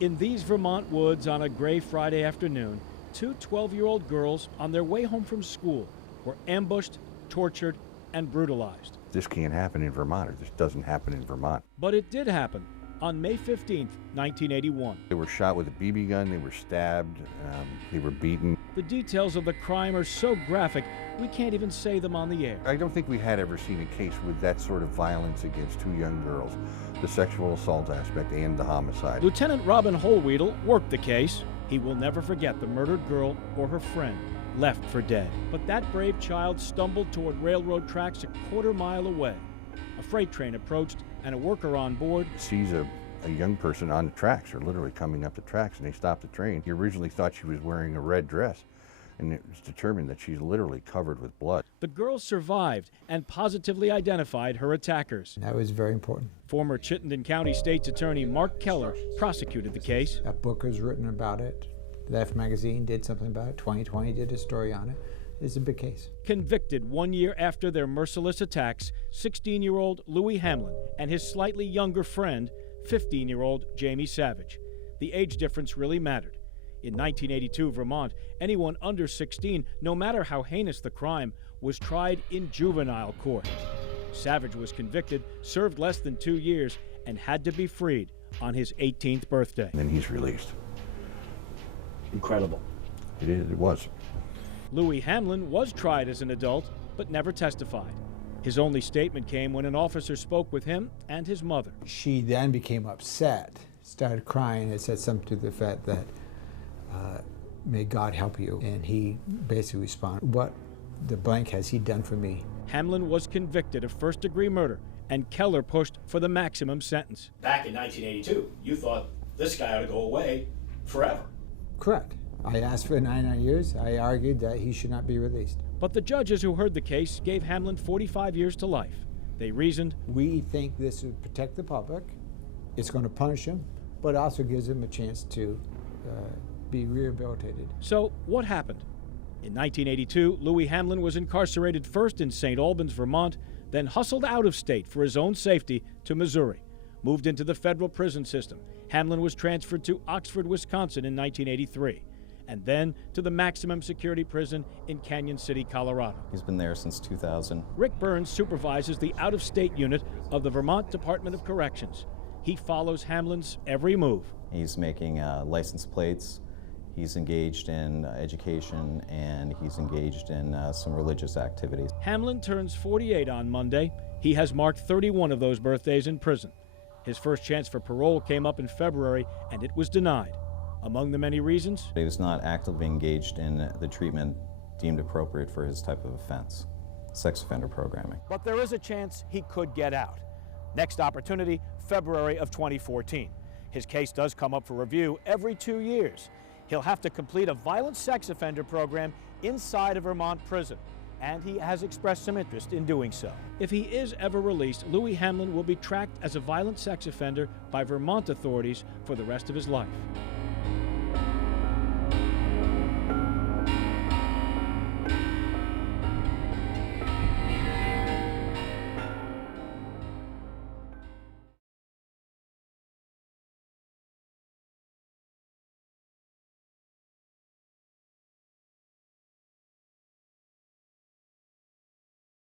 In these Vermont woods on a gray Friday afternoon, two 12-year-old girls on their way home from school were ambushed, tortured, and brutalized. This can't happen in Vermont, or this doesn't happen in Vermont. But it did happen on May 15th, 1981. They were shot with a BB gun, they were stabbed, they were beaten. The details of the crime are so graphic, we can't even say them on the air. I don't think we had ever seen a case with that sort of violence against two young girls, the sexual assault aspect and the homicide. Lieutenant Robin Holweedle worked the case. He will never forget the murdered girl or her friend left for dead. But that brave child stumbled toward railroad tracks a quarter-mile away. A freight train approached, and a worker on board sees a young person on the tracks, or literally coming up the tracks, and they stop the train. He originally thought she was wearing a red dress, and it was determined that she's literally covered with blood. The girl survived and positively identified her attackers. That was very important. Former Chittenden County State's Attorney Mark Keller prosecuted the case. A book was written about it. Life magazine did something about it. 2020 did a story on it. It's a big case. Convicted 1 year after their merciless attacks, 16-year-old Louis Hamlin and his slightly younger friend, 15-year-old Jamie Savage. The age difference really mattered. In 1982 Vermont, anyone under 16, no matter how heinous the crime, was tried in juvenile court. Savage was convicted, served less than 2 years, and had to be freed on his 18th birthday. And then he's released. Incredible. It was. Louis Hamlin was tried as an adult, but never testified. His only statement came when an officer spoke with him and his mother. She then became upset, started crying, and said something to the effect that, may God help you. And he basically responded, what the blank has he done for me? Hamlin was convicted of first-degree murder, and Keller pushed for the maximum sentence. Back in 1982, you thought this guy ought to go away forever. Correct. I asked for 99 years. I argued that he should not be released. But the judges who heard the case gave Hamlin 45 years to life. They reasoned, we think this would protect the public. It's going to punish him, but also gives him a chance to be rehabilitated. So what happened? In 1982, Louis Hamlin was incarcerated first in St. Albans, Vermont, then hustled out of state for his own safety to Missouri. Moved into the federal prison system, Hamlin was transferred to Oxford, Wisconsin in 1983, and then to the maximum security prison in Canyon City, Colorado. He's been there since 2000. Rick Burns supervises the out-of-state unit of the Vermont Department of Corrections. He follows Hamlin's every move. He's making license plates. He's engaged in education, and he's engaged in some religious activities. Hamlin turns 48 on Monday. He has marked 31 of those birthdays in prison. His first chance for parole came up in February, and it was denied. Among the many reasons, he was not actively engaged in the treatment deemed appropriate for his type of offense, sex offender programming. But there is a chance he could get out. Next opportunity, February of 2014. His case does come up for review every 2 years. He'll have to complete a violent sex offender program inside a Vermont prison, and he has expressed some interest in doing so. If he is ever released, Louis Hamlin will be tracked as a violent sex offender by Vermont authorities for the rest of his life.